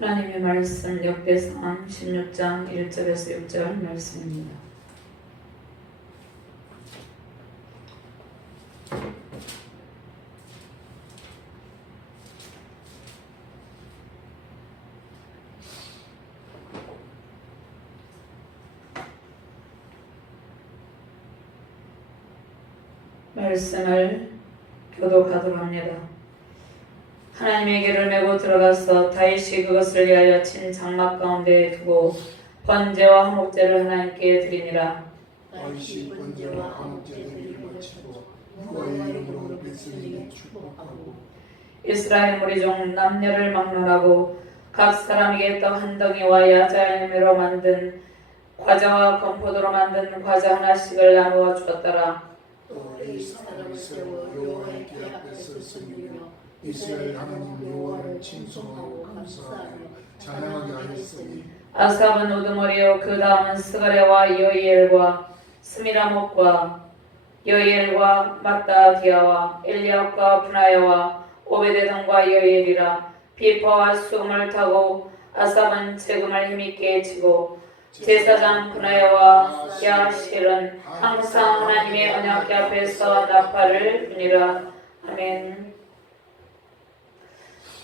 하나님의 말씀 역대상 16장 1절에서 6절 말씀입니다. 말씀을 교독하도록 합니다. 하나님에게를 메고 들어가서 다윗이 그것을 위하여 친 장막 가운데에 두고 번제와 화목제를 하나님께 드리니라. 다윗이 번제와 화목제를 드리고 여호와의 이름으로 백성에게 축복하고 이스라엘 무리 중 남녀를 막론하고 각 사람에게 떡 한 덩이와 야자열매로 만든 과자와 건포도로 만든 과자 하나씩을 나누어 주었더라. 또 레위 사람을 세워 여호와의 궤 앞에서 섬기며 이스라엘 하나님 여호와를 칭송하고 감사하며 찬양하게 하였으니 아삽은 우두머리요 그 다음은 스가랴와 여이엘과 스미라목과 여이엘과 마따디아와 엘리압과 분하야와 오베데돔과 여이엘이라. 비파와 수금을 타고 아삽은 재금을 힘있게 치고 제사장 분하야와 야실은 항상 하나님의 언약궤 앞에서 나팔을 부니라. 아멘.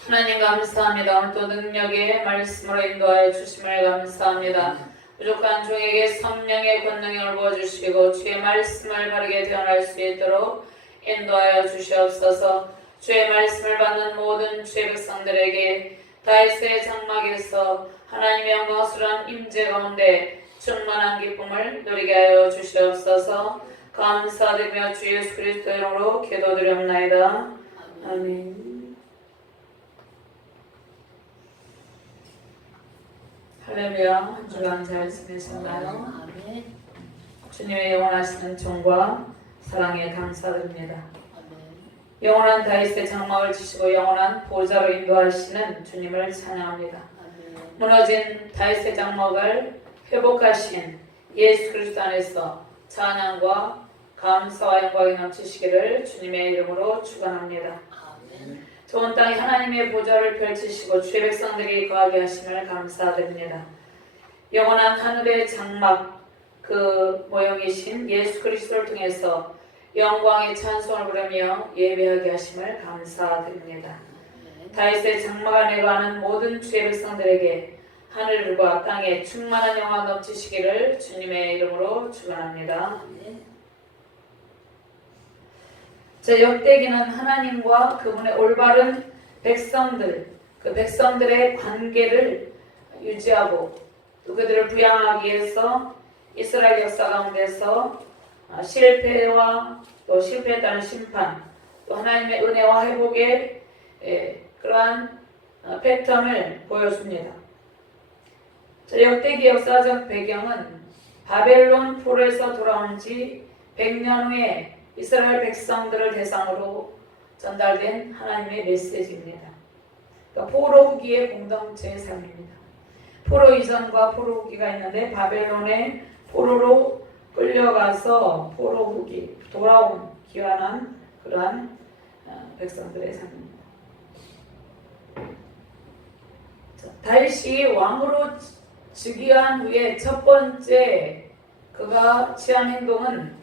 하나님 감사합니다. 오늘도 능력의 말씀으로 인도하여 주심을 감사합니다. 부족한 종에게 성령의 권능을 부어주시고 주의 말씀을 바르게 대언할 수 있도록 인도하여 주시옵소서. 주의 말씀을 받는 모든 주의 백성들에게 다윗의 장막에서 하나님의 영광스러운 임재 가운데 충만한 기쁨을 누리게 하여 주시옵소서. 감사드리며 주 예수 그리스도 이름으로 기도드리옵나이다. 아멘. 할렐루야. 한 주간 잘 지내셨나요? 주님의 영원하시는 정과 사랑에 감사드립니다. 영원한 다윗의 장막을 치시고 영원한 보좌로 인도하시는 주님을 찬양합니다. 무너진 다윗의 장막을 회복하신 예수 그리스도 안에서 찬양과 감사와 영광이 넘치시기를 주님의 이름으로 축원합니다. 좋은 땅에 하나님의 보좌를 펼치시고 주의 백성들이 거하게 하심을 감사드립니다. 영원한 하늘의 장막 그 모형이신 예수 그리스도를 통해서 영광의 찬송을 부르며 예배하게 하심을 감사드립니다. 다윗의 장막 안에 거하는 모든 주의 백성들에게 하늘과 땅에 충만한 영광 넘치시기를 주님의 이름으로 축원합니다. 역대기는 하나님과 그분의 올바른 백성들, 그 백성들의 관계를 유지하고 또 그들을 부양하기 위해서 이스라엘 역사 가운데서 실패와 또 실패에 따른 심판, 또 하나님의 은혜와 회복의 그러한 패턴을 보여줍니다. 역대기 역사적 배경은 바벨론 포로에서 돌아온 지 100년 후에 이스라엘 백성들을 대상으로 전달된 하나님의 메시지입니다. 그러니까 포로 후기의 공동체의 삶입니다. 포로 이전과 포로 후기가 있는데 바벨론의 포로로 끌려가서 포로 후기, 돌아온 귀환한 그러한 백성들의 삶입니다. 다윗이 왕으로 즉위한 후에 첫 번째 그가 취한 행동은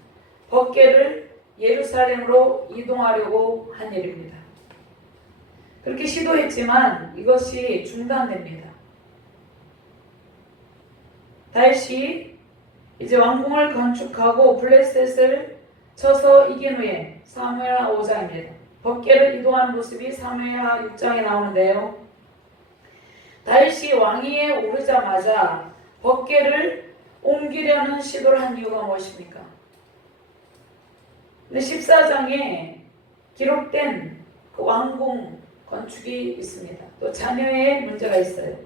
법궤를 예루살렘으로 이동하려고 한 일입니다. 그렇게 시도했지만 이것이 중단됩니다. 다윗이 이제 왕궁을 건축하고 블레셋을 쳐서 이긴 후에 사무엘하 5장입니다. 법궤를 이동하는 모습이 사무엘하 6장에 나오는데요. 다윗이 왕위에 오르자마자 법궤를 옮기려는 시도를 한 이유가 무엇입니까? 14장에 기록된 그 왕궁 건축이 있습니다. 또 자녀의 문제가 있어요.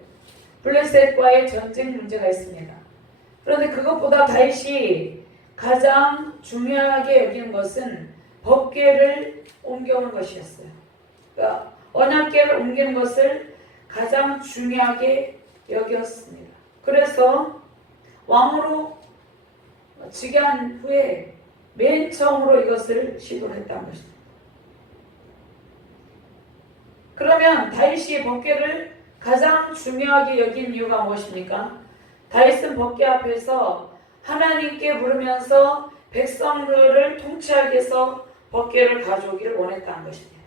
블레셋과의 전쟁 문제가 있습니다. 그런데 그것보다 다윗이 가장 중요하게 여기는 것은 법궤를 옮겨오는 것이었어요. 그러니까 언약궤를 옮기는 것을 가장 중요하게 여겼습니다. 그래서 왕으로 즉위한 후에 맨 처음으로 이것을 시도를 했다는 것입니다. 그러면 다윗이 법궤를 가장 중요하게 여긴 이유가 무엇입니까? 다윗은 법궤 앞에서 하나님께 물으면서 백성들을 통치하기 위해서 법궤를 가져오기를 원했다는 것입니다.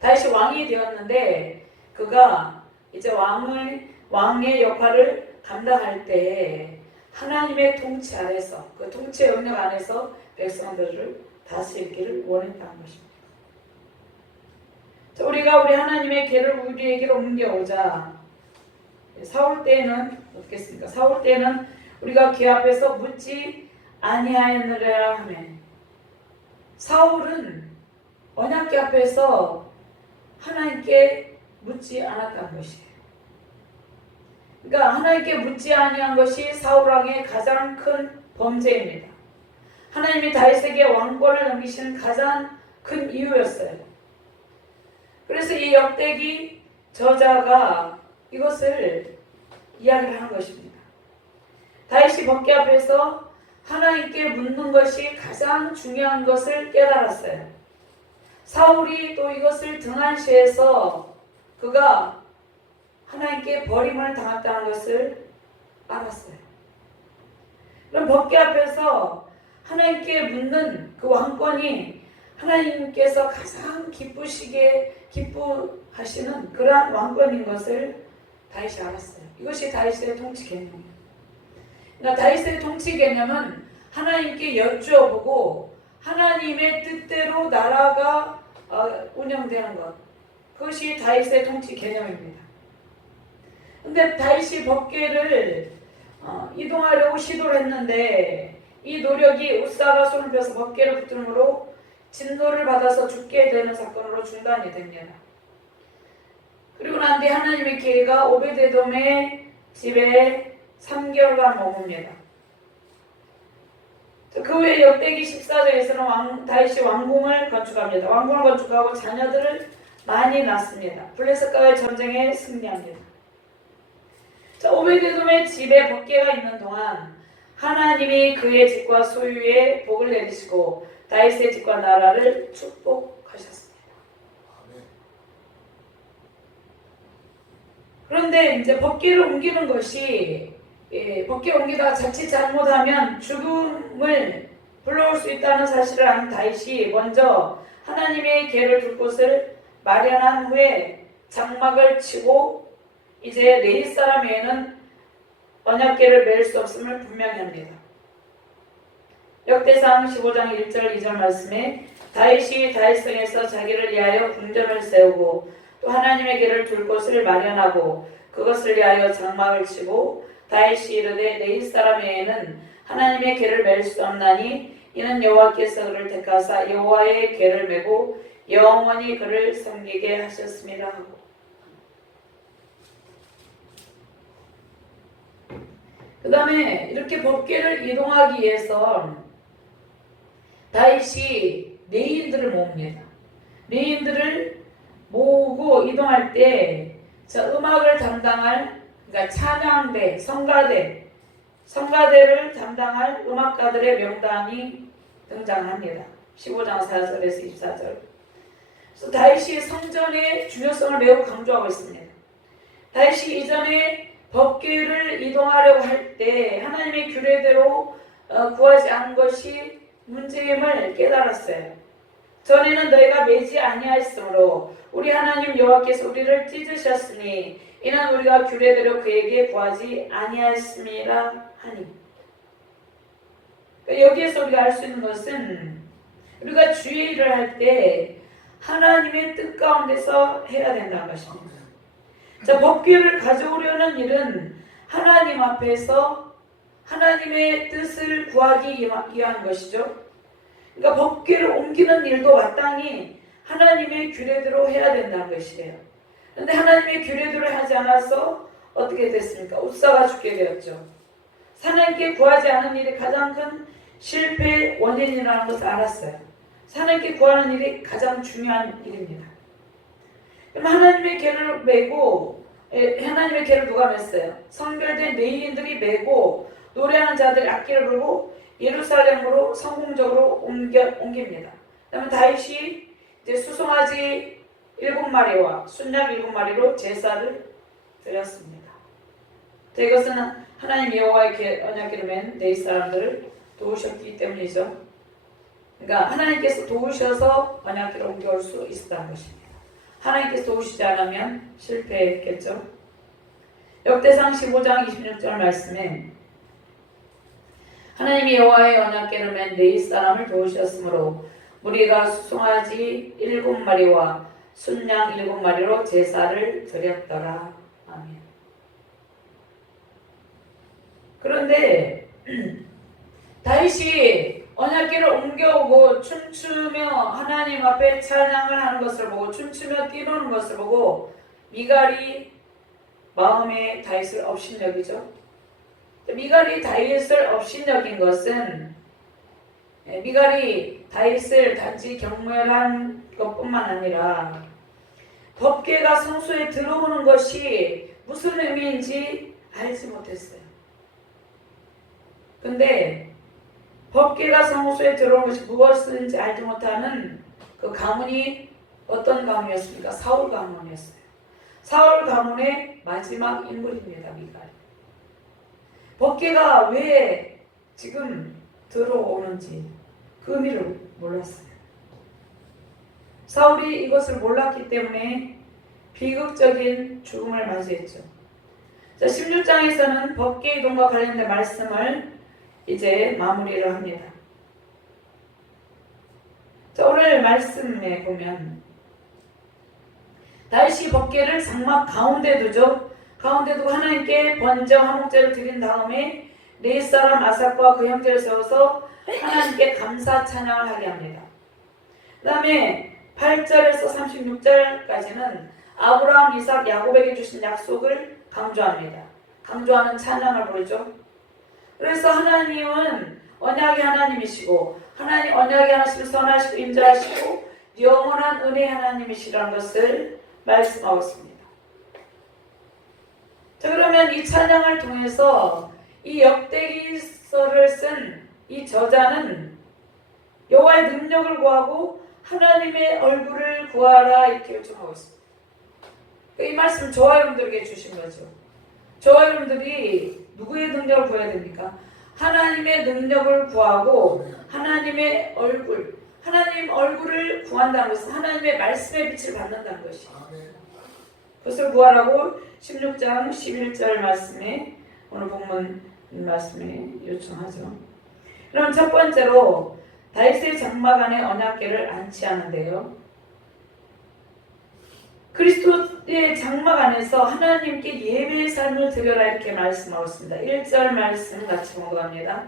다윗이 왕이 되었는데 그가 이제 왕의 역할을 감당할 때 하나님의 통치 아래서 그 통치의 영역 안에서 백성들을 다스리기를 원했다는 것입니다. 자, 우리가 우리 하나님의 궤를 우리에게로 옮겨오자 사울 때에는 어떻겠습니까? 사울 때는 우리가 궤 앞에서 묻지 아니하였느라 하며 사울은 언약궤 앞에서 하나님께 묻지 않았다는 것이에요. 그러니까 하나님께 묻지 아니한 것이 사울 왕의 가장 큰 범죄입니다. 하나님이 다윗에게 왕권을 넘기신 가장 큰 이유였어요. 그래서 이 역대기 저자가 이것을 이야기를 한 것입니다. 다윗이 법궤 앞에서 하나님께 묻는 것이 가장 중요한 것을 깨달았어요. 사울이 또 이것을 등한시해서 그가 하나님께 버림을 당했다는 것을 알았어요. 그럼 법궤 앞에서 하나님께 묻는 그 왕권이 하나님께서 가장 기뻐하시는 그러한 왕권인 것을 다윗이 알았어요. 이것이 다윗의 통치 개념이에요. 그러니까 다윗의 통치 개념은 하나님께 여쭈어보고 하나님의 뜻대로 나라가 운영되는 것. 그것이 다윗의 통치 개념입니다. 근데 다윗이 법궤를 이동하려고 시도를 했는데 이 노력이 웃사가 손을 펴서 법궤를 붙들므로 진노를 받아서 죽게 되는 사건으로 중단이 됩니다. 그리고 난 뒤 하나님의 궤가 오베데돔의 집에 3개월간 머뭅니다. 그 후에 역대기 14장에서는 다윗이 왕궁을 건축합니다. 왕궁을 건축하고 자녀들을 많이 낳습니다. 블레셋과의 전쟁에 승리합니다. 자, 오베데돔의 집에 법궤가 있는 동안 하나님이 그의 집과 소유에 복을 내리시고 다윗의 집과 나라를 축복하셨습니다. 그런데 이제 법궤를 옮기는 것이 법궤 옮기다가 자칫 잘못하면 죽음을 불러올 수 있다는 사실을 아는 다윗이 먼저 하나님의 궤를 둘 곳을 마련한 후에 장막을 치고 이제 레위 사람 외에는 언약궤를 매일 수 없음을 분명히 합니다. 역대상 15장 1절 2절 말씀에 다윗이 다윗성에서 자기를 위하여 궁전을 세우고 또 하나님의 궤를 둘 곳을 마련하고 그것을 위하여 장막을 치고 다윗이 이르되 레위 사람 외에는 하나님의 궤를 맬 수 없나니 이는 여호와께서 그를 택하사 여호와의 궤를 메고 영원히 그를 섬기게 하셨습니다 하고 그 다음에 이렇게 법궤를 이동하기 위해서 다윗이 레위인들을 모읍니다. 레위인들을 모으고 이동할 때 음악을 담당할 그러니까 찬양대, 성가대를 담당할 음악가들의 명단이 등장합니다. 15장 4절에서 24절. 그래서 다윗이 성전의 중요성을 매우 강조하고 있습니다. 다윗이 이전에 법궤를 이동하려고 할 때 하나님의 규례대로 구하지 않은 것이 문제임을 깨달았어요. 전에는 너희가 매지 아니하였으므로 우리 하나님 여호와께서 우리를 찢으셨으니 이는 우리가 규례대로 그에게 구하지 아니하였음이라 하니. 여기에서 우리가 알 수 있는 것은 우리가 주의 일을 할 때 하나님의 뜻 가운데서 해야 된다는 것입니다. 자, 법궤를 가져오려는 일은 하나님 앞에서 하나님의 뜻을 구하기 위한 것이죠. 그러니까 법궤를 옮기는 일도 마땅히 하나님의 규례대로 해야 된다는 것이에요. 그런데 하나님의 규례대로 하지 않아서 어떻게 됐습니까? 웃사가 죽게 되었죠. 하나님께 구하지 않은 일이 가장 큰 실패의 원인이라는 것을 알았어요. 하나님께 구하는 일이 가장 중요한 일입니다. 그럼 하나님의 궤를 메고 하나님의 궤를 누가 맸어요? 성별된 레위인들이 메고 노래하는 자들이 악기를 불고 예루살렘으로 성공적으로 옮깁니다. 그다음에 다윗이 이제 수송아지 7마리와 순양 7마리로 제사를 드렸습니다. 이것은 하나님 여호와의 언약궤를 맨 네 사람들을 도우셨기 때문이죠. 그러니까 하나님께서 도우셔서 언약궤를 옮겨올 수 있었다는 것입니다. 하나님께서 도우시지 않으면 실패했겠죠. 역대상 15장 26절 말씀에 하나님이 여호와의 언약궤를 맨 네 사람을 도우셨으므로 무리가 수송아지 7마리와 순양 7마리로 제사를 드렸더라. 아멘. 그런데 다윗이 언약궤를 옮겨오고 춤추며 하나님 앞에 찬양을 하는 것을 보고 춤추며 뛰노는 것을 보고 미갈이 마음에 다윗을 업신여기죠. 미갈이 다윗을 업신여긴 것은 미갈이 다윗을 단지 경멸한 것뿐만 아니라 법궤가 성소에 들어오는 것이 무슨 의미인지 알지 못했어요. 근데 법궤가 성소에 들어오는 것이 무엇인지 알지 못하는 그 가문이 어떤 가문이었습니까? 사울 가문이었어요. 사울 가문의 마지막 인물입니다. 미갈. 법궤가 왜 지금 들어오는지 그 의미를 몰랐어요. 사울이 이것을 몰랐기 때문에 비극적인 죽음을 맞이했죠. 자, 16장에서는 법궤 이동과 관련된 말씀을 이제 마무리를 합니다. 자, 오늘 말씀에 보면 다윗이 법궤를 장막 가운데 두죠. 가운데 두고 하나님께 번제 화목제를 드린 다음에 네 사람 아삭과 그 형제를 세워서 하나님께 감사 찬양을 하게 합니다. 그 다음에 8절에서 36절까지는 아브라함, 이삭, 야곱에게 주신 약속을 강조합니다. 강조하는 찬양을 부르죠. 그래서 하나님은 언약의 하나님이시고 하나님 언약의 하나님은 선하시고 인자하시고 영원한 은혜의 하나님이시라는 것을 말씀하고 있습니다. 자, 그러면 이 찬양을 통해서 이 역대기서를 쓴 이 저자는 여호와의 능력을 구하고 하나님의 얼굴을 구하라 이렇게 요청하고 있습니다. 이 말씀 저와 여러분들에게 주신 거죠. 저와 여러분들이 누구의 능력을 구해야 됩니까? 하나님의 능력을 구하고 하나님의 얼굴, 하나님 얼굴을 구한다는 것은 하나님의 말씀의 빛을 받는다는 것이죠. 그것을 구하라고 16장 11절 말씀에 오늘 본문 말씀에 요청하죠. 그럼 첫 번째로 다윗의 장막 안에 언약궤를 안치하는데요. 그리스도의 장막 안에서 하나님께 예배의 삶을 드려라 이렇게 말씀하고 있습니다. 1절 말씀 같이 공부합니다.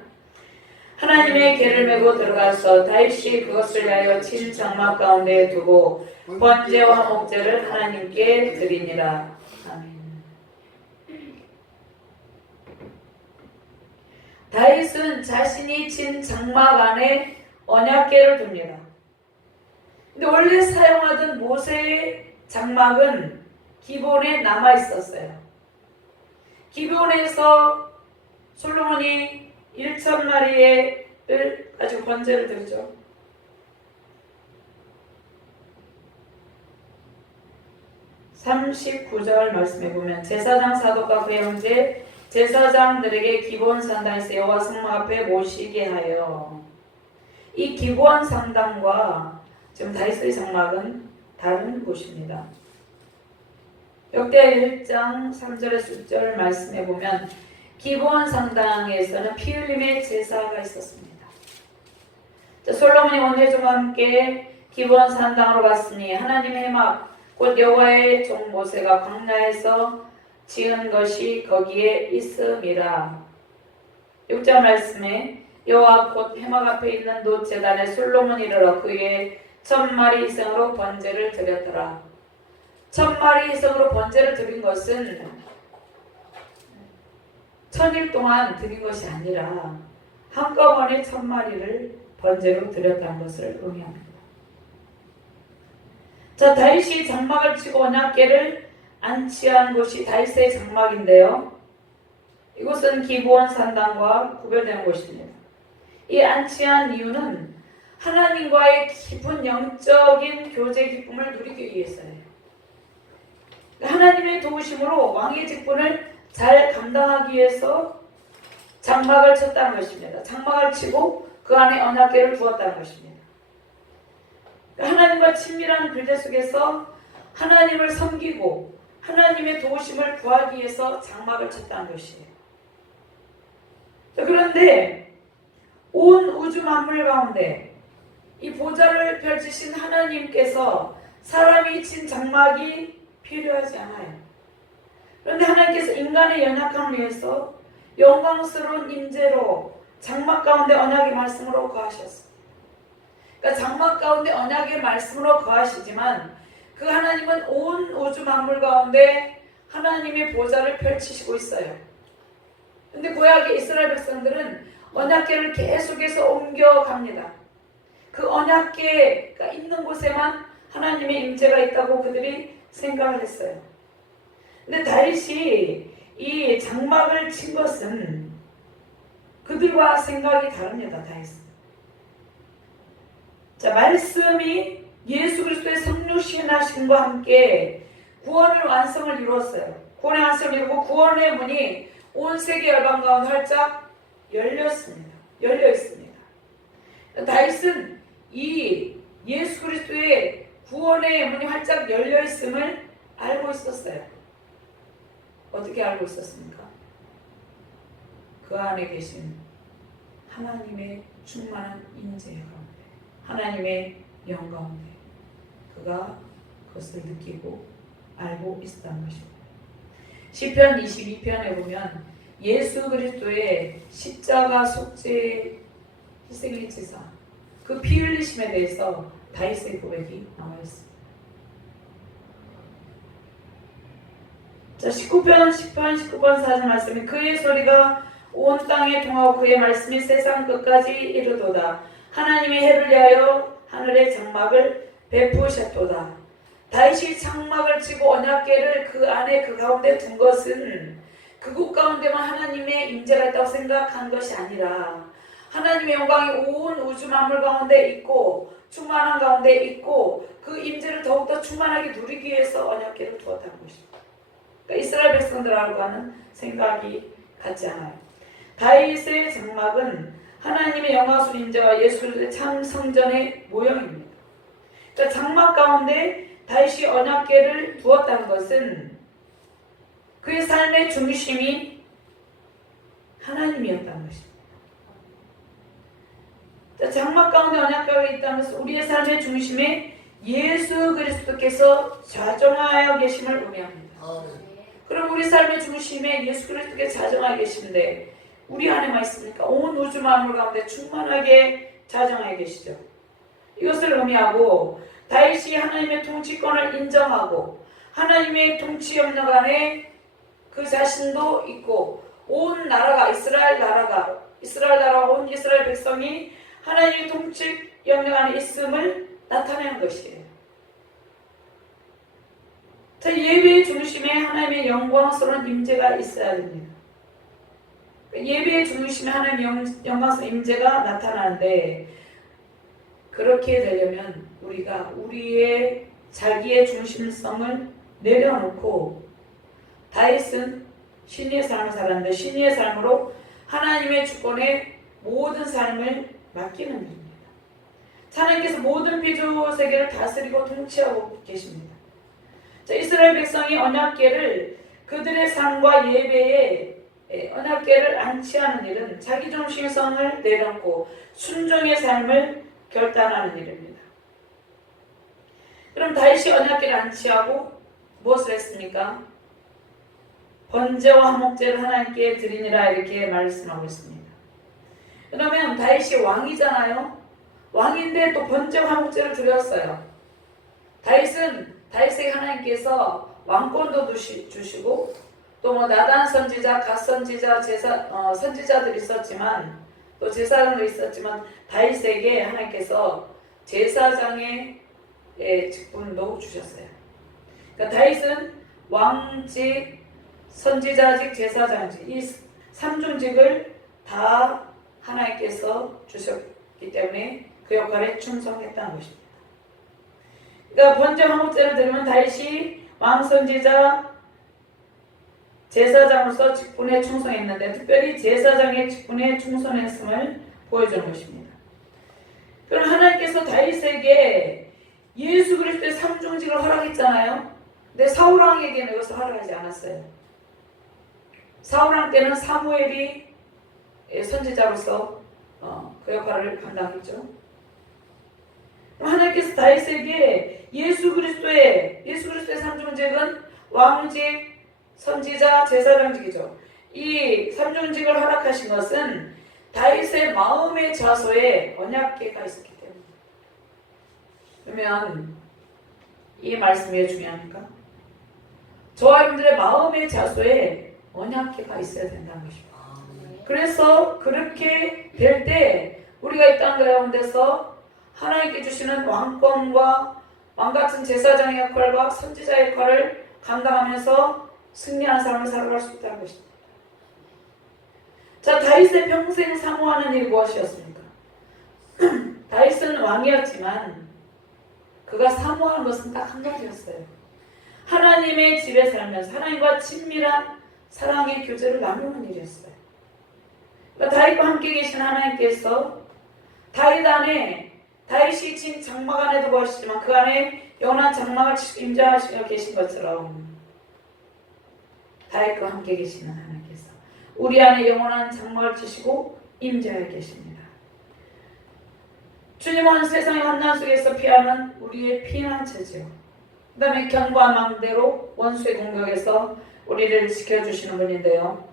하나님의 궤를 메고 들어가서 다윗이 그것을 위하여 친 장막 가운데에 두고 번제와 화목제를 하나님께 드리니라. 아멘. 다윗은 자신이 친 장막 안에 언약궤를 둡니다. 근데 원래 사용하던 모세의 장막은 기본에 남아 있었어요. 기본에서 솔로몬이 1,000마리를 가지고 번제를 드리죠. (39절) 말씀해 보면 제사장 사독과 그의 형제 제사장들에게 기본 산당에서 여호와 성막 앞에 모시게 하여. 이 기본 상당과 지금 다윗의 장막은 다른 곳입니다. 역대 1장 3절에서 6절 말씀해 보면 기본 상당에서는 피 흘림의 제사가 있었습니다. 솔로몬이 원회중과 함께 기본 상당으로 갔으니 하나님의 해막 곧 여호와의 종 모세가 광야에서 지은 것이 거기에 있음이라. 6절 말씀에 여호와 곧 해막 앞에 있는 놋 제단에 솔로몬이 이르러 그의 1,000마리 이상으로 번제를 드렸더라. 1,000마리 이상으로 번제를 드린 것은 1,000일 동안 드린 것이 아니라 한꺼번에 1,000마리를 번제로 드렸다는 것을 의미합니다. 자, 다윗이 장막을 치고 언약궤를 안치한 곳이 다윗의 장막인데요. 이곳은 기브온 산당과 구별되는 곳입니다. 이 안치한 이유는 하나님과의 깊은 영적인 교제 기쁨을 누리기 위해서예요. 하나님의 도우심으로 왕의 직분을 잘 감당하기 위해서 장막을 쳤다는 것입니다. 장막을 치고 그 안에 언약궤를 두었다는 것입니다. 하나님과 친밀한 교제 속에서 하나님을 섬기고 하나님의 도우심을 구하기 위해서 장막을 쳤다는 것이에요. 그런데 온 우주 만물 가운데 이 보좌를 펼치신 하나님께서 사람이 친 장막이 필요하지 않아요. 그런데 하나님께서 인간의 연약함을 위해서 영광스러운 임재로 장막 가운데 언약의 말씀으로 거하셨습니다. 그러니까 장막 가운데 언약의 말씀으로 거하시지만 그 하나님은 온 우주 만물 가운데 하나님의 보좌를 펼치시고 있어요. 그런데 구약의 이스라엘 백성들은 언약궤를 계속해서 옮겨갑니다. 그 언약궤가 있는 곳에만 하나님의 임재가 있다고 그들이 생각을 했어요. 근데 다윗이 이 장막을 친 것은 그들과 생각이 다릅니다. 다윗은. 자, 말씀이 예수 그리스도의 성육신하심과 함께 구원을 완성을 이루었어요. 구원의 완성을 이루고 구원의 문이 온 세계 열방 가운데 활짝 열렸습니다. 열려 있습니다. 다윗은 이 예수 그리스도의 구원의 문이 활짝 열려 있음을 알고 있었어요. 어떻게 알고 있었습니까? 그 안에 계신 하나님의 충만한 인재 가운데, 하나님의 영 가운데 그가 그것을 느끼고 알고 있었다는 것입니다. 시편 22편에 보면 예수 그리스도의 십자가 속죄 희생의 제사, 그 피 흘리심에 대해서 다윗의 고백이 나와 있습니다. 자, 19편 19번 4절 말씀이 그의 소리가 온 땅에 통하고 그의 말씀이 세상 끝까지 이르도다. 하나님의 해를 위하여 하늘의 장막을 베푸셨도다. 다윗이 장막을 치고 언약궤를 그 안에 그 가운데 둔 것은 그곳 가운데만 하나님의 임재가 있다고 생각한 것이 아니라 하나님의 영광이 온 우주 만물 가운데 있고 충만한 가운데 있고 그 임재를 더욱더 충만하게 누리기 위해서 언약궤를 두었다는 것입니다. 그러니까 이스라엘 백성들하고는 생각이 같지 않아요. 다윗의 장막은 하나님의 영광스러운 임재와 예수 그리스도의 참 성전의 모형입니다. 그러니까 장막 가운데 다윗이 언약궤를 두었다는 것은 그의 삶의 중심이 하나님이었다는 것입니다. 장막 가운데 언약궤가 있다는 것은 우리의 삶의 중심에 예수 그리스도께서 좌정하여 계심을 의미합니다. 그럼 우리 삶의 중심에 예수 그리스도께서 좌정하여 계신데 우리 안에만 있습니까? 온 우주 만물 가운데 충만하게 좌정하여 계시죠. 이것을 의미하고 다윗이 하나님의 통치권을 인정하고 하나님의 통치 영역 안에 그 자신도 있고 온 나라가 이스라엘 나라와 온 이스라엘 백성이 하나님의 통치 영역 안에 있음을 나타내는 것이에요. 자, 예배의 중심에 하나님의 영광스러운 임재가 있어야 됩니다. 예배의 중심에 하나님의 영광스러운 임재가 나타나는데 그렇게 되려면 우리가 우리의 자기의 중심성을 내려놓고 다윗은 신의 삶을 살았는데 신의 삶으로 하나님의 주권에 모든 삶을 맡기는 일입니다. 하나님께서 모든 피조 세계를 다스리고 통치하고 계십니다. 자, 이스라엘 백성이 언약궤를 그들의 삶과 예배에 언약궤를 안치하는 일은 자기 중심성을 내려놓고 순종의 삶을 결단하는 일입니다. 그럼 다윗이 언약궤를 안치하고 무엇을 했습니까? 번제와 화목제를 하나님께 드리니라 이렇게 말씀하고 있습니다. 그러면 다윗이 왕이잖아요. 왕인데 또 번제와 화목제를 드렸어요. 다윗에게 하나님께서 왕권도 주시고 또 뭐 나단 선지자, 갓 선지자, 선지자들이 있었지만 또 제사장도 있었지만 다윗에게 하나님께서 제사장의 직분도 주셨어요. 그러니까 다윗은 왕직, 선지자직, 제사장직 이 삼중직을 다 하나님께서 주셨기 때문에 그 역할에 충성했다는 것입니다. 그러니까 번제 화목제를 드리면 다윗이 왕, 선지자, 제사장으로서 직분에 충성했는데 특별히 제사장의 직분에 충성했음을 보여주는 것입니다. 그럼 하나님께서 다윗에게 예수 그리스도의 삼중직을 허락했잖아요. 근데 사울왕에게는 이것을 허락하지 않았어요. 사울왕 때는 사무엘이 선지자로서 그 역할을 감당했죠. 하나님께서 다윗에게 예수 그리스도의 삼중직은 왕직, 선지자, 제사장직이죠. 이 삼중직을 허락하신 것은 다윗의 마음의 자소에 언약궤가 있었기 때문에. 그러면 이 말씀이 왜 중요합니까? 저와 여러분들의 마음의 자소에 언약궤가 있어야 된다는 것입니다. 그래서 그렇게 될 때 우리가 이 땅 가운데서 하나님께 주시는 왕권과 왕같은 제사장의 역할과 선지자의 역할을 감당하면서 승리하는 삶을 살아갈 수 있다는 것입니다. 자, 다윗의 평생 사모하는 일이 무엇이었습니까? 다윗은 왕이었지만 그가 사모하는 것은 딱 한 가지였어요. 하나님의 집에 살면서 하나님과 친밀한 사랑의 교제를 나누는 일이었어요. 그러니까 다윗과 함께 계신 하나님께서 다윗 안에 다윗이 진 장막 안에도 거하시지만 그 안에 영원한 장막을 임재하시며 계신 것처럼 다윗과 함께 계시는 하나님께서 우리 안에 영원한 장막을 치시고 임재하여 계십니다. 주님은 세상의 환난 속에서 피하는 우리의 피난처지요. 그 다음에 견고한 망대로 원수의 공격에서 우리를 지켜주시는 분인데요.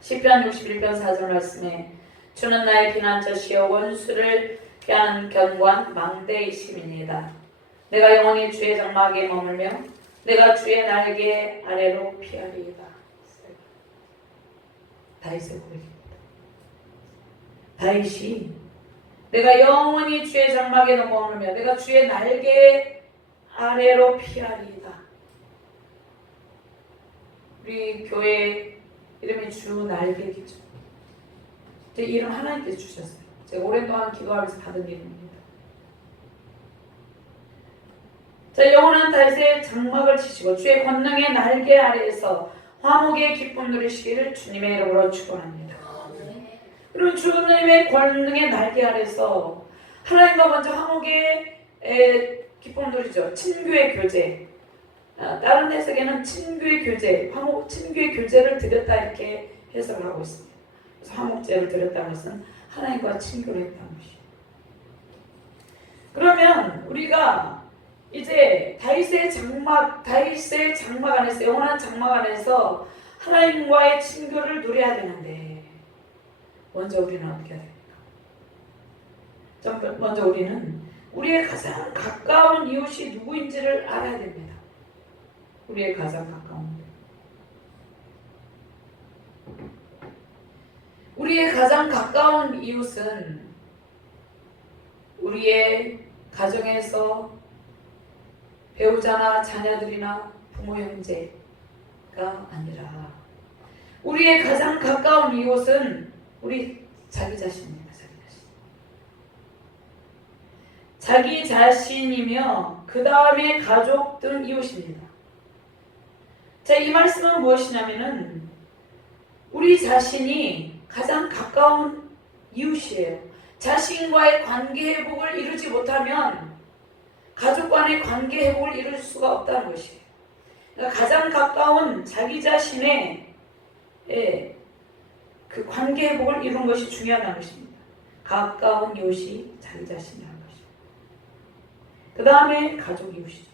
시편 61편 4절 말씀에 주는 나의 피난처시여 원수를 피하는 견고한 망대이심이니이다. 내가 영원히 주의 장막에 머물며 내가 주의 날개 아래로 피하리이다. 다윗의 고백입니다. 다윗이 내가 영원히 주의 장막에 머물며 내가 주의 날개 아래로 피하리이다. 우리 교회 이름이 주 날개기죠. 제 이름 하나님께서 주셨어요. 제가 오랫동안 기도하면서 받은 이름입니다. 자, 영원한 다윗의 장막을 치시고 주의 권능의 날개 아래에서 화목의 기쁨 누리시기를 주님의 이름으로 축원합니다. 그리고 주님의 권능의 날개 아래에서 하나님과 먼저 화목의 기쁨 누리죠. 친교의 교제. 다른 해석에는 친교의 교제, 화목 친교의 교제를 드렸다 이렇게 해석을 하고 있습니다. 그래서 화목제를 드렸다는 것은 하나님과 친교를 했다는 것이에요. 그러면 우리가 이제 다윗의 장막 안에서 영원한 장막 안에서 하나님과의 친교를 누려야 되는데 먼저 우리는 어떻게 해야 됩니까? 먼저 우리는 우리의 가장 가까운 이웃이 누구인지를 알아야 됩니다. 우리의 가장 가까운 우리의 가장 가까운 이웃은 우리의 가정에서 배우자나 자녀들이나 부모 형제가 아니라 우리의 가장 가까운 이웃은 우리 자기 자신입니다. 자기 자신이며 그 다음에 가족 등 이웃입니다. 자, 이 말씀은 무엇이냐면은 우리 자신이 가장 가까운 이웃이에요. 자신과의 관계 회복을 이루지 못하면 가족 간의 관계 회복을 이룰 수가 없다는 것이에요. 그러니까 가장 가까운 자기 자신의 그 관계 회복을 이루는 것이 중요하다는 것입니다. 가까운 이웃이 자기 자신이라는 것이죠. 그 다음에 가족 이웃이죠.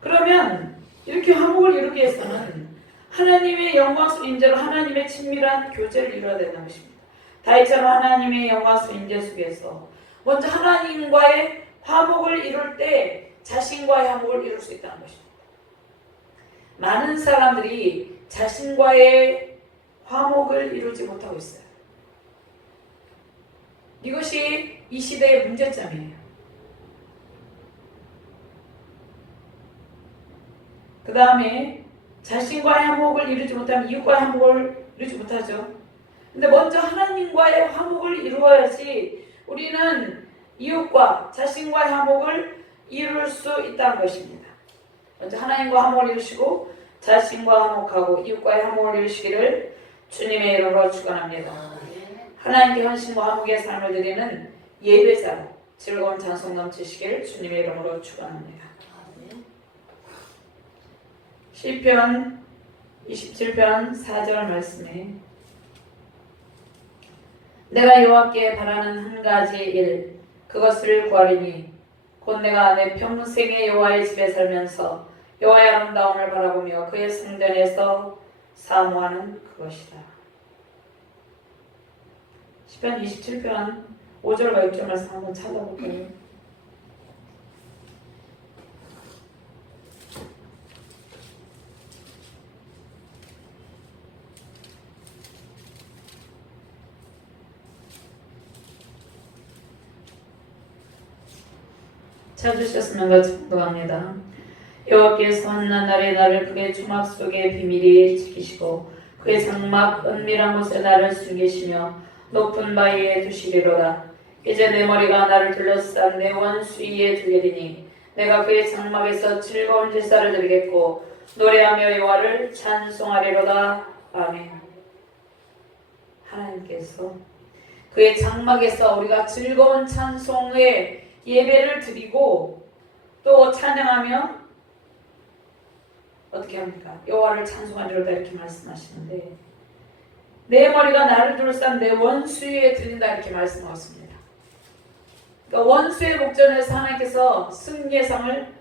그러면 이렇게 화목을 이루기 위해서는 하나님의 영광스러운 임재로 하나님의 친밀한 교제를 이루어야 된다는 것입니다. 다윗처럼 하나님의 영광스러운 임재 속에서 먼저 하나님과의 화목을 이룰 때 자신과의 화목을 이룰 수 있다는 것입니다. 많은 사람들이 자신과의 화목을 이루지 못하고 있어요. 이것이 이 시대의 문제점이에요. 그 다음에 자신과의 화목을 이루지 못하면 이웃과의 화목을 이루지 못하죠. 근데 먼저 하나님과의 화목을 이루어야지 우리는 이웃과 자신과의 화목을 이룰 수 있다는 것입니다. 먼저 하나님과 화목을 이루시고 자신과 화목하고 이웃과의 화목을 이루시기를 주님의 이름으로 축원합니다. 하나님께 헌신과 화목의 삶을 드리는 예배자로 즐거운 찬송 넘치시길 주님의 이름으로 축원합니다. 시편 27편 4절 말씀에 내가 여호와께 바라는 한 가지 일 그것을 구하리니 곧 내가 내 평생의 여호와의 집에 살면서 여호와의 아름다움을 바라보며 그의 성전에서 사모하는 그것이다. 시편 27편 5절과 6절 말씀 한번 찾아볼까요? 찾으셨으면 같이 기도합니다. 여호와께서 한낱 날에 나를 그의 주막 속의 비밀이 지키시고 그의 장막 은밀한 곳에 나를 숨기시며 높은 바위에 두시리로다. 이제 내 머리가 나를 둘러싼 내 원수 위에 두게리니 내가 그의 장막에서 즐거운 제사를 드리겠고 노래하며 여호와를 찬송하리로다. 아멘. 하나님께서 그의 장막에서 우리가 즐거운 찬송의 예배를 드리고 또 찬양하며 어떻게 합니까? 여호와를 찬송하리로다 이렇게 말씀하시는데 내 머리가 나를 둘러싼 내 원수 위에 들린다 이렇게 말씀하셨습니다. 그러니까 원수의 목전에서 하나님께서 승리의 상을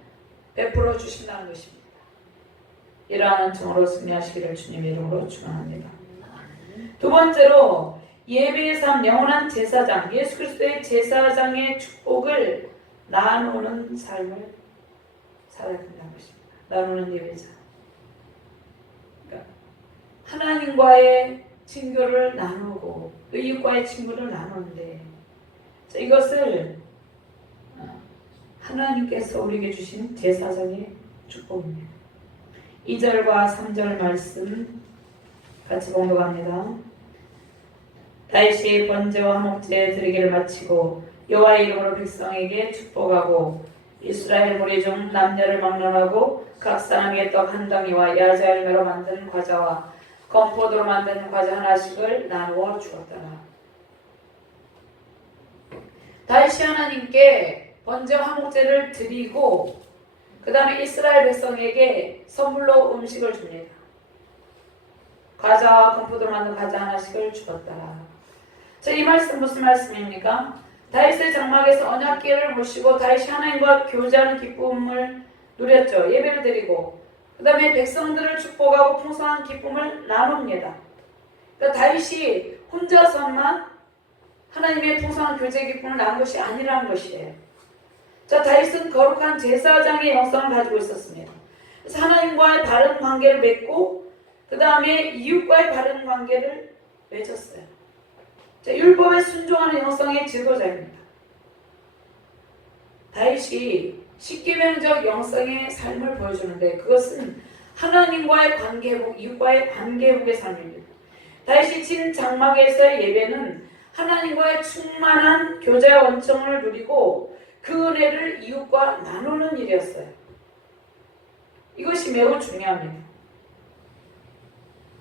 베풀어 주신다는 것입니다. 이러한 은총으로 승리하시기를 주님의 이름으로 축원합니다. 두 번째로 예배의 삶 영원한 제사장 예수 그리스도의 제사장의 축복을 나누는 삶을 살아야 된다는 것입니다. 나누는 예배자. 그러니까 하나님과의 친교를 나누고 이웃과의 친구를 나누는데 이것을 하나님께서 우리에게 주신 제사장의 축복입니다. 2절과 3절 말씀 같이 봉독합니다. 다윗이 번제와 화목제 드리기를 마치고 여호와의 이름으로 백성에게 축복하고 이스라엘 무리 중 남녀를 막론하고 각 사람에게 떡 한 덩이와 야자 열매로 만든 과자와 건포도로 만든 과자 하나씩을 나누어 주었더라. 다윗이 하나님께 번제 화목제를 드리고 그 다음에 이스라엘 백성에게 선물로 음식을 줍니다. 과자와 건포도로 만든 과자 하나씩을 주었더라. 자, 이 말씀 무슨 말씀입니까? 다윗의 장막에서 언약궤를 모시고 다윗이 하나님과 교제하는 기쁨을 누렸죠. 예배를 드리고 그 다음에 백성들을 축복하고 풍성한 기쁨을 나눕니다. 그러니까 다윗이 혼자서만 하나님의 풍성한 교제 기쁨을 나눈 것이 아니라는 것이에요. 자, 다윗은 거룩한 제사장의 영성을 가지고 있었습니다. 그래서 하나님과의 바른 관계를 맺고 그 다음에 이웃과의 바른 관계를 맺었어요. 자, 율법에 순종하는 영성의 지도자입니다. 다윗이 십계명적 영성의 삶을 보여주는데 그것은 하나님과의 관계 회복, 이웃과의 관계 회복의 삶입니다. 다윗이 진 장막에서의 예배는 하나님과의 충만한 교제와 원청을 누리고 그 은혜를 이웃과 나누는 일이었어요. 이것이 매우 중요합니다.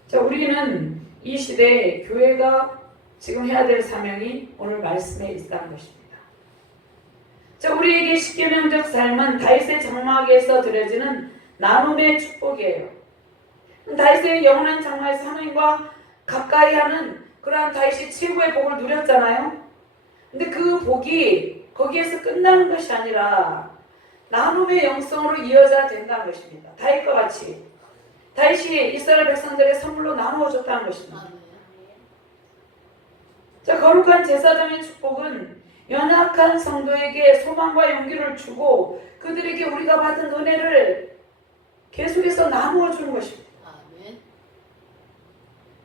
자, 우리는 이 시대에 교회가 지금 해야 될 사명이 오늘 말씀에 있다는 것입니다. 자, 우리에게 십계명적 삶은 다윗의 장막에서 드려지는 나눔의 축복이에요. 다윗의 영원한 장막에서 하나님과 가까이 하는 그러한 다윗이 최고의 복을 누렸잖아요. 근데 그 복이 거기에서 끝나는 것이 아니라 나눔의 영성으로 이어져야 된다는 것입니다. 다윗과 같이 다윗이 이스라엘 백성들의 선물로 나누어 줬다는 것입니다. 자, 거룩한 제사장의 축복은 연약한 성도에게 소망과 용기를 주고 그들에게 우리가 받은 은혜를 계속해서 나누어 주는 것입니다.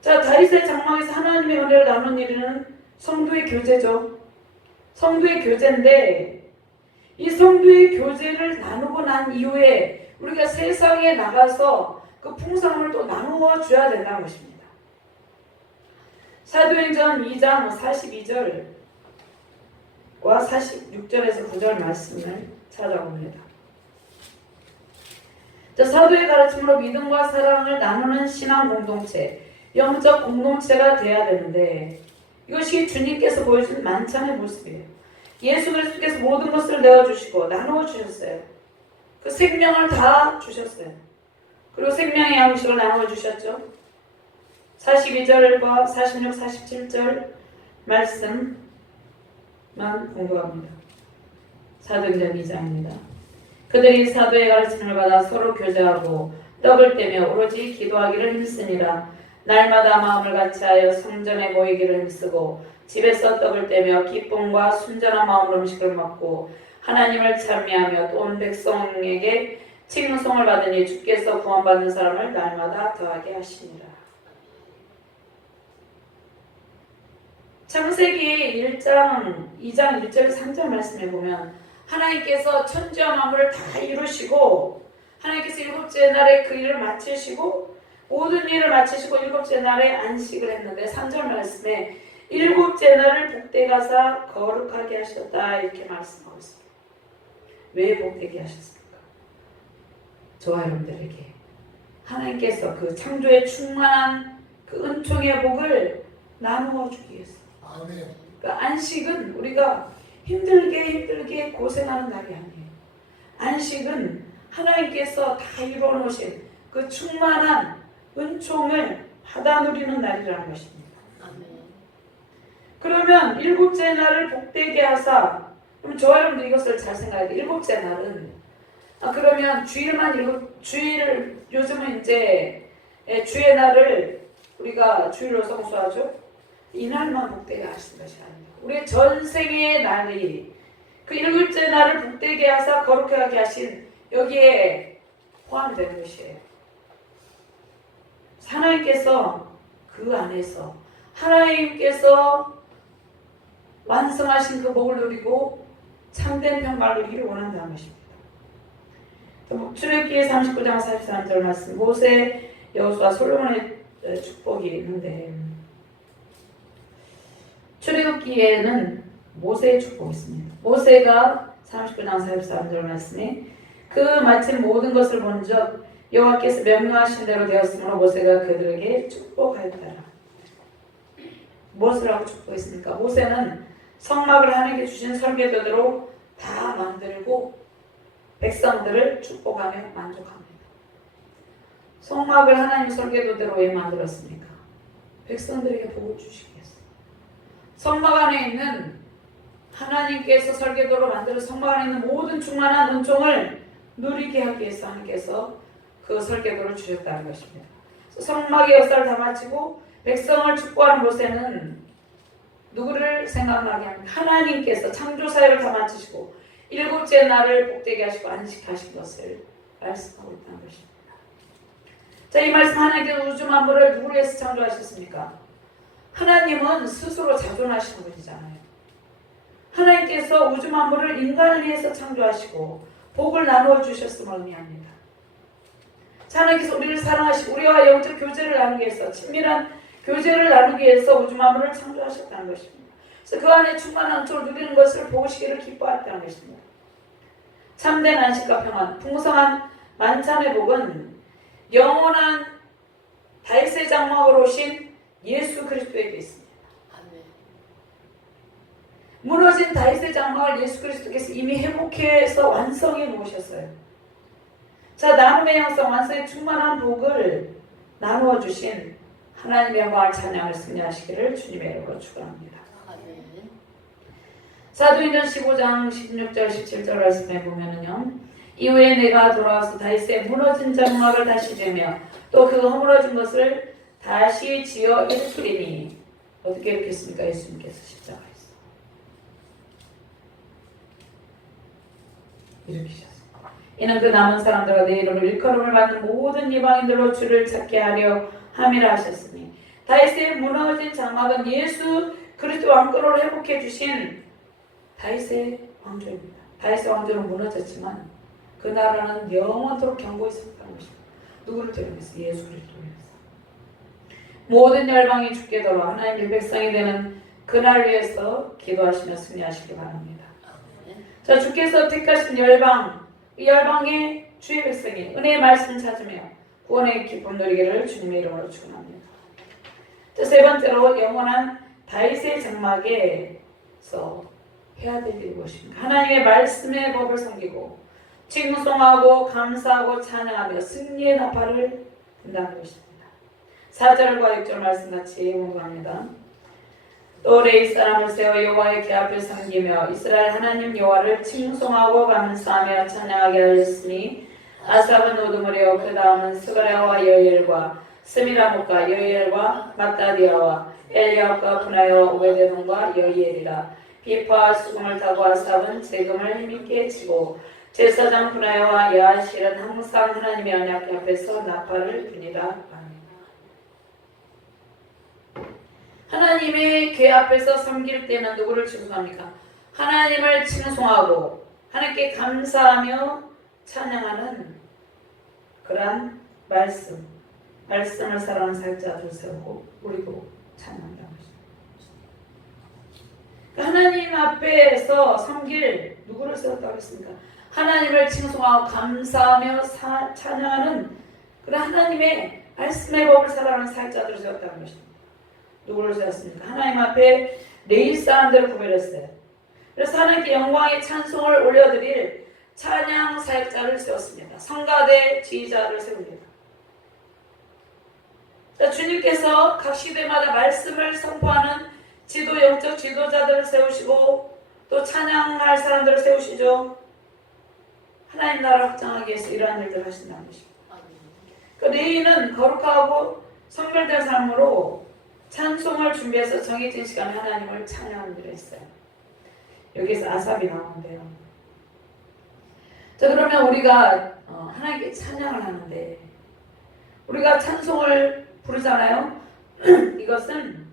자, 다윗의 장막에서 하나님의 은혜를 나누는 일은 성도의 교제죠. 성도의 교제인데 이 성도의 교제를 나누고 난 이후에 우리가 세상에 나가서 그 풍성을 또 나누어 줘야 된다는 것입니다. 사도행전 2장 42절과 46절에서 9절 말씀을 찾아봅니다. 자, 사도의 가르침으로 믿음과 사랑을 나누는 신앙 공동체, 영적 공동체가 돼야 되는데 이것이 주님께서 보여준 만찬의 모습이에요. 예수 그리스도께서 모든 것을 내어주시고 나누어 주셨어요. 그 생명을 다 주셨어요. 그리고 생명의 양식을 나누어 주셨죠. 42절과 46, 47절 말씀만 공부합니다. 사도행전 2장입니다. 그들이 사도의 가르침을 받아 서로 교제하고 떡을 떼며 오로지 기도하기를 힘쓰니라. 날마다 마음을 같이하여 성전에 모이기를 힘쓰고 집에서 떡을 떼며 기쁨과 순전한 마음으로 음식을 먹고 하나님을 찬미하며 또 온 백성에게 칭송을 받으니 주께서 구원받는 사람을 날마다 더하게 하시니라. 창세기 1장, 2장 1절 3절 말씀에 보면 하나님께서 천지와 만물을 다 이루시고 하나님께서 일곱째 날에 그 일을 마치시고 모든 일을 마치시고 일곱째 날에 안식을 했는데 3절 말씀에 일곱째 날을 복되가사 거룩하게 하셨다 이렇게 말씀하고 있습니다. 왜 복되게 하셨습니까? 저와 여러분들에게 하나님께서 그 창조의 충만한 그 은총의 복을 나누어 주기 위해서. 아멘. 그러니까 안식은 우리가 힘들게 고생하는 날이 아니에요. 안식은 하나님께서 다 이루어 놓으신 그 충만한 은총을 받아 누리는 날이라는 것입니다. 아멘. 그러면 일곱째 날을 복되게 하사, 그럼 저와 여러분들 이것을 잘 생각해야 돼요. 일곱째 날은 그러면 주일을 요즘은 이제 주의 날을 우리가 주일로 성수하죠. 이날만 복되게 하신 것이 아닙니다. 우리의 전생의 날이 그 일곱째 날을 복되게 하사 거룩하게 하신 여기에 포함되는 것이에요. 하나님께서 그 안에서 하나님께서 완성하신 그 복을 누리고 참된 평강을 누리기를 원한다는 것입니다. 출애굽기 39장 43절 말씀, 모세, 여호수아, 솔로몬의 축복이 있는데 출애굽기에는 모세의 축복이 있습니다. 모세가 39장 43절 말씀에 그 마침 모든 것을 본즉 여호와께서 명령하신 대로 되었으므로 모세가 그들에게 축복하였더라. 무엇을 하고 축복했습니까? 모세는 성막을 하나님께 주신 설계도대로 다 만들고 백성들을 축복하며 만족합니다. 성막을 하나님 설계도대로 왜 만들었습니까? 백성들에게 복을 주시기 위해서. 성막 안에 있는 하나님께서 설계도로 만든 성막 안에 있는 모든 충만한 은총을 누리게 하기 위해서 하나님께서 그 설계도를 주셨다는 것입니다. 성막의 역사를 다 마치고 백성을 축복하는 모세는 누구를 생각나게 합니까? 하나님께서 창조사역을 다 마치시고 일곱째 날을 복되게 하시고 안식하신 것을 말씀하고 있다는 것입니다. 자, 이 말씀 하나님께서 우주 만물을 누구를 위해서 창조하셨습니까? 하나님은 스스로 자존하시는 분이잖아요. 하나님께서 우주 만물을 인간을 위해서 창조하시고 복을 나누어 주셨음을 의미합니다. 하나님께서 우리를 사랑하시고 우리와 영적 교제를 나누기 위해서 친밀한 교제를 나누기 위해서 우주 만물을 창조하셨다는 것입니다. 그래서 그 안에 충만한 은총을 누리는 것을 보시기를 기뻐했다는 것입니다. 참된 안식과 평안, 풍성한 만찬의 복은 영원한 다윗의 장막으로 오신 예수 그리스도에게 있습니다. 무너진 다윗의 장막을 예수 그리스도께서 이미 회복해서 완성해 놓으셨어요. 자, 나눔의 형성, 완성의 충만한 복을 나누어 주신 하나님의 영광을 찬양을 승리하시기를 주님의 이름으로 축원합니다. 사도행전 15장 16절 17절 말씀에 보면은요, 이후에 내가 돌아와서 다윗의 무너진 장막을 다시 재며 또 그 허물어진 것을 다시 지어 일으키리니. 어떻게 일으켰습니까? 예수님께서 십자가에서 일으키셨습니다. 이는 그 남은 사람들과 내 이름을 일컬음을 받는 모든 이방인들로 주를 찾게 하려 함이라 하셨으니, 다윗의 무너진 장막은 예수 그리스도 왕권을 회복해 주신 다윗의 왕조입니다. 다윗의 왕조는 무너졌지만 그 나라는 영원토록 견고히 있었다는 것입니다. 누구를 통해서? 예수 그리스도를 위해서. 모든 열방이 주께 들어 하나님의 백성이 되는 그날 위해서 기도하시며 승리하시기 바랍니다. 자, 주께서 택하신 열방, 이 열방의 주의 백성이 은혜의 말씀을 찾으며 구원의 기쁨 누리기를 주님의 이름으로 축원합니다. 세 번째로 영원한 다윗의 장막에서 해야 될 일이 무엇입니까? 하나님의 말씀의 법을 섬기고 칭송하고 감사하고 찬양하며 승리의 나팔을 분다는 것입니다. 4절과 6절 말씀 같이 공부합니다. 또 레위 사람을 세워 여호와의 궤 앞에 섬기며 이스라엘 하나님 여호와를 칭송하고 감사하며 찬양하게 하였으니 아삽은 오두물이요 그 다음은 스가랴와 여이엘과 스미라목과 여이엘과 마따디아와 엘리압과 분하여 오베데돔과 여이엘이라. 비파와 수금을 타고 아삽은 재금을 힘있게 치고 제사장 분하여와 야하실은 항상 하나님의 언약 앞에서 나팔을 부니라. 하나님의 궤 앞에서 섬길 때는 누구를 칭송합니까? 하나님을 칭송하고 하나님께 감사하며 찬양하는 그러한 말씀을 사랑하는 사역자들 세우고 우리도 찬양한다는 것입니다. 하나님 앞에서 섬길 누구를 세웠다고 했습니까? 하나님을 칭송하고 감사하며 찬양하는 그런 하나님의 말씀의 법을 사랑하는 사역자들을 세웠다는 것입니다. 누구를 세웠습니까? 하나님 앞에 레위 사람들을 구별했어요. 그래서 하나님께 영광의 찬송을 올려드릴 찬양 사역자를 세웠습니다. 성가대 지휘자를 세웁니다. 자, 주님께서 각 시대마다 말씀을 선포하는 영적 지도자들을 세우시고 또 찬양할 사람들을 세우시죠. 하나님 나라 확장하기 위해서 이러한 일들을 하신다는 것입니다. 그 레위는 거룩하고 성별된 삶으로 찬송을 준비해서 정해진 시간에 하나님을 찬양하는 일을 했어요. 여기서 아삽이 나오는데요. 자, 그러면 우리가 하나님께 찬양을 하는데 우리가 찬송을 부르잖아요. 이것은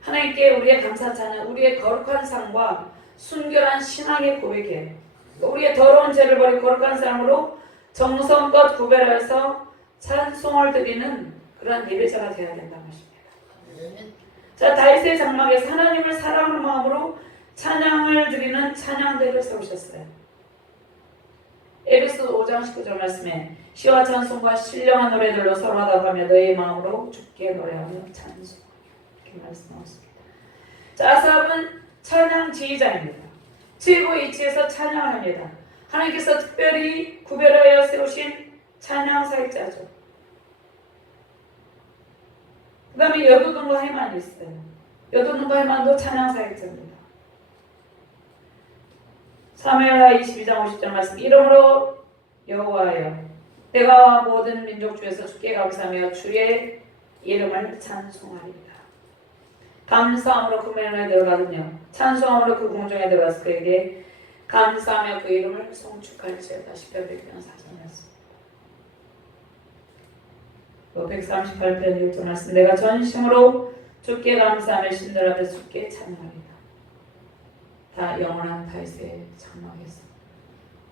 하나님께 우리의 감사 찬양, 우리의 거룩한 삶과 순결한 신앙의 고백이에요. 우리의 더러운 죄를 버리고 거룩한 삶으로 정성껏 구별해서 찬송을 드리는 그런 예배자가 되어야 된다는 것입니다. 자, 다윗의 장막에서 하나님을 사랑하는 마음으로 찬양을 드리는 찬양대를 세우셨어요. 에베소 5장 19절 말씀에 시와 찬송과 신령한 노래들로 서로하다가며 너희 마음으로 주께 노래하며 찬송, 이렇게 말씀하셨습니다. 자, 아삽은 찬양 지휘자입니다. 최고 위치에서 찬양을 합니다. 하나님께서 특별히 구별하여 세우신 찬양 사역자죠. 그 다음에 여두둔과 해만이 있어요. 여두둔과 해만도 찬양 사역자입니다. 사무엘하 22장 50절 말씀. 이러므로 여호와여 내가 모든 민족 중에서 주께 감사하며 주의 이름을 찬송하리이다. 감사함으로 그 명에 들어가거든요. 찬송함으로 그 궁정에 들어가서 그에게 감사하며 그 이름을 송축할지어다. 시편 134편 138편 1절 말씀. 내가 전심으로 주께 감사하며 신들 앞에 주께 찬양하리이다. 다 영원한 다윗의 장막에서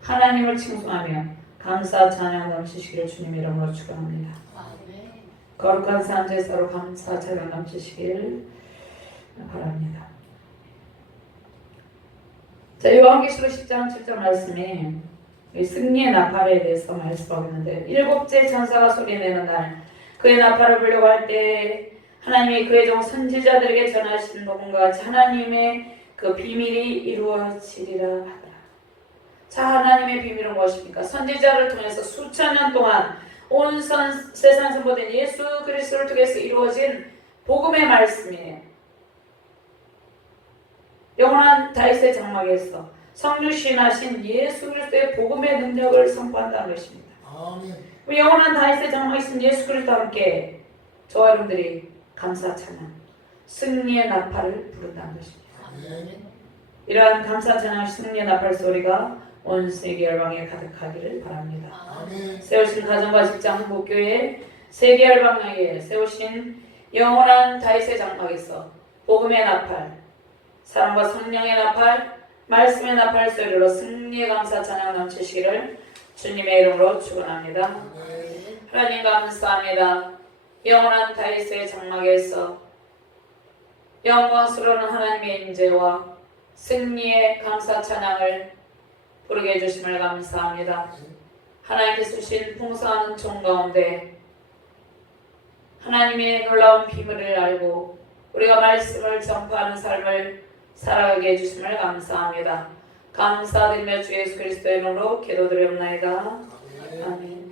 하나님을 칭송하며 감사 찬양 넘치시기를 주님의 이름으로 축원합니다. 거룩한 산제사로 감사 찬양 넘치시길 바랍니다. 자, 요한계시록 10장 7절 말씀에 승리의 나팔에 대해서 말씀하고 있는데, 일곱째 천사가 소리내는 날 그의 나팔을 불려고 할 때 하나님이 그의 종 선지자들에게 전하신 복음과 같이 하나님의 그 비밀이 이루어지리라 하더라. 자, 하나님의 비밀은 무엇입니까? 선지자를 통해서 수천 년 동안 온 세상 선포된 예수 그리스도를 통해서 이루어진 복음의 말씀이에요. 영원한 다윗의 장막에서 성육신하신 예수 그리스도의 복음의 능력을 선포한다는 것입니다. 아멘. 영원한 다윗의 장막에 있는 예수 그리스도와 함께 저와 여러분들이 감사 찬양, 승리의 나팔을 부른다는 것입니다. 아멘. 이러한 감사 찬양, 승리의 나팔 소리가 온 세계 열방에 가득하기를 바랍니다. 아멘. 세우신 가정과 직장, 목교회, 세계 열방에 세우신 영원한 다윗의 장막에서 복음의 나팔, 사랑과 성령의 나팔, 말씀의 나팔 소리로 승리의 감사 찬양 넘치시기를 주님의 이름으로 축원합니다. 하나님 감사합니다. 영원한 다윗의 장막에서 영광스러운 하나님의 임재와 승리의 감사 찬양을 부르게 해주심을 감사합니다. 하나님께서 주신 풍성한 은총 가운데 하나님의 놀라운 비밀을 알고 우리가 말씀을 전파하는 삶을 살아가게 해주심을 감사합니다. 감사드리며 주 예수 그리스도의 이름으로 기도드리옵나이다. 아멘.